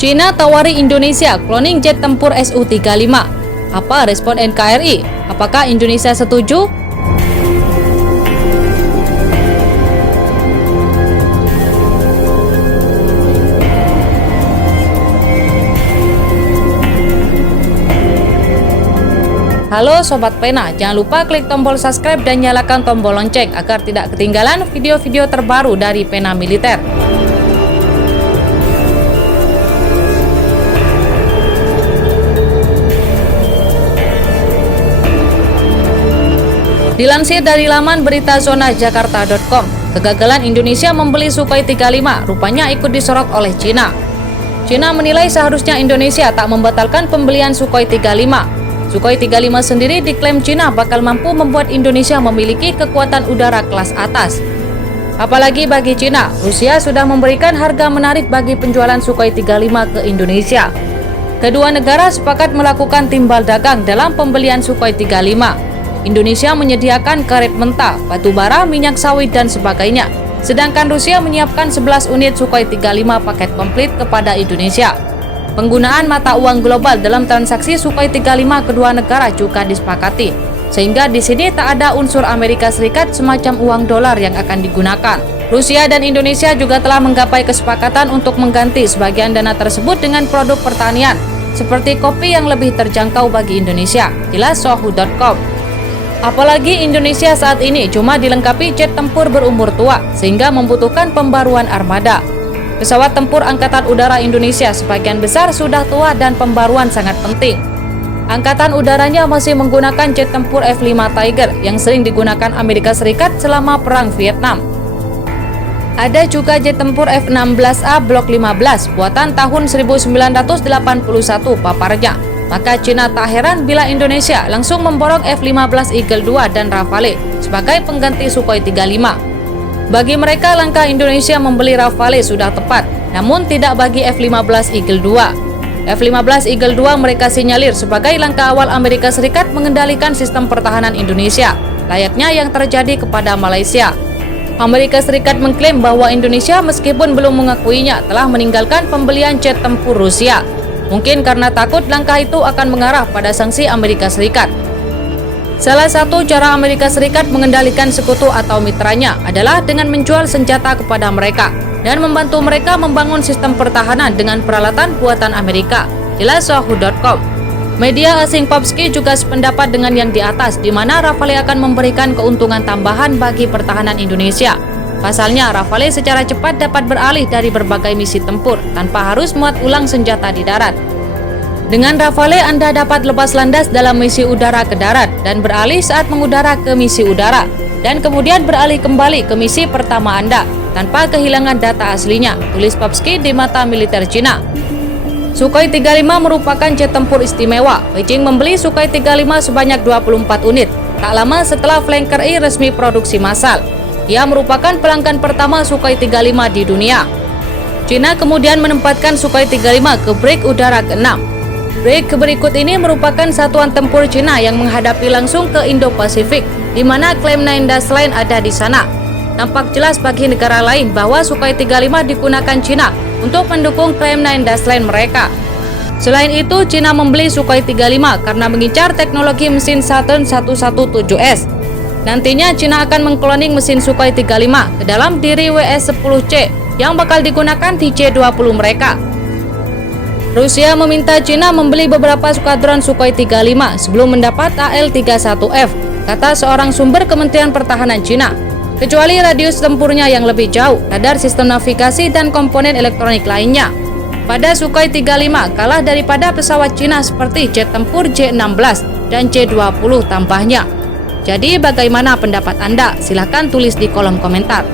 Cina tawari Indonesia cloning jet tempur Su-35. Apa respon NKRI? Apakah Indonesia setuju? Halo Sobat Pena, jangan lupa klik tombol subscribe dan nyalakan tombol lonceng agar tidak ketinggalan video-video terbaru dari Pena Militer. Dilansir dari laman berita zonajakarta.com, kegagalan Indonesia membeli Sukhoi 35 rupanya ikut disorot oleh Cina. Cina menilai seharusnya Indonesia tak membatalkan pembelian Sukhoi 35. Sukhoi 35 sendiri diklaim Cina bakal mampu membuat Indonesia memiliki kekuatan udara kelas atas. Apalagi bagi Cina, Rusia sudah memberikan harga menarik bagi penjualan Sukhoi 35 ke Indonesia. Kedua negara sepakat melakukan timbal dagang dalam pembelian Sukhoi 35. Indonesia menyediakan karet mentah, batu bara, minyak sawit, dan sebagainya. Sedangkan Rusia menyiapkan 11 unit Sukhoi 35 paket komplit kepada Indonesia. Penggunaan mata uang global dalam transaksi Sukhoi 35 kedua negara juga disepakati, sehingga di sini tak ada unsur Amerika Serikat semacam uang dolar yang akan digunakan. Rusia dan Indonesia juga telah menggapai kesepakatan untuk mengganti sebagian dana tersebut dengan produk pertanian, seperti kopi yang lebih terjangkau bagi Indonesia, jelas Sohu.com. Apalagi Indonesia saat ini cuma dilengkapi jet tempur berumur tua, sehingga membutuhkan pembaruan armada. Pesawat tempur Angkatan Udara Indonesia sebagian besar sudah tua dan pembaruan sangat penting. Angkatan udaranya masih menggunakan jet tempur F-5 Tiger yang sering digunakan Amerika Serikat selama Perang Vietnam. Ada juga jet tempur F-16A Block 15 buatan tahun 1981 paparnya. Maka Cina tak heran bila Indonesia langsung memborong F-15 Eagle 2 dan Rafale sebagai pengganti Sukhoi 35. Bagi mereka, langkah Indonesia membeli Rafale sudah tepat, namun tidak bagi F-15 Eagle 2. F-15 Eagle 2 mereka sinyalir sebagai langkah awal Amerika Serikat mengendalikan sistem pertahanan Indonesia, layaknya yang terjadi kepada Malaysia. Amerika Serikat mengklaim bahwa Indonesia meskipun belum mengakuinya telah meninggalkan pembelian jet tempur Rusia. Mungkin karena takut langkah itu akan mengarah pada sanksi Amerika Serikat. Salah satu cara Amerika Serikat mengendalikan sekutu atau mitranya adalah dengan menjual senjata kepada mereka dan membantu mereka membangun sistem pertahanan dengan peralatan buatan Amerika, jelas Sohu.com. Media asing Popski juga sependapat dengan yang di atas, di mana Rafale akan memberikan keuntungan tambahan bagi pertahanan Indonesia. Pasalnya, Rafale secara cepat dapat beralih dari berbagai misi tempur tanpa harus muat ulang senjata di darat. Dengan Rafale, Anda dapat lepas landas dalam misi udara ke darat dan beralih saat mengudara ke misi udara, dan kemudian beralih kembali ke misi pertama Anda tanpa kehilangan data aslinya, tulis Popski di Mata Militer Cina. Sukhoi 35 merupakan jet tempur istimewa. Beijing membeli Sukhoi 35 sebanyak 24 unit, tak lama setelah Flanker I resmi produksi massal. Ia merupakan pelanggan pertama Sukhoi 35 di dunia. Cina kemudian menempatkan Sukhoi 35 ke break udara ke-6. Break berikut ini merupakan satuan tempur Cina yang menghadapi langsung ke Indo-Pasifik, di mana klaim Nine Dash Line ada di sana. Nampak jelas bagi negara lain bahwa Sukhoi 35 digunakan Cina untuk mendukung klaim Nine Dash Line mereka. Selain itu, Cina membeli Sukhoi 35 karena mengincar teknologi mesin Saturn 117S. Nantinya Cina akan mengkloning mesin Sukhoi 35 ke dalam diri WS-10C yang bakal digunakan di C-20 mereka. Rusia meminta Cina membeli beberapa skuadron Sukhoi 35 sebelum mendapat AL-31F, kata seorang sumber Kementerian Pertahanan Cina. Kecuali radius tempurnya yang lebih jauh, radar, sistem navigasi, dan komponen elektronik lainnya. Pada Sukhoi 35 kalah daripada pesawat Cina seperti jet tempur J-16 dan J-20 tambahnya. Jadi bagaimana pendapat Anda? Silahkan tulis di kolom komentar.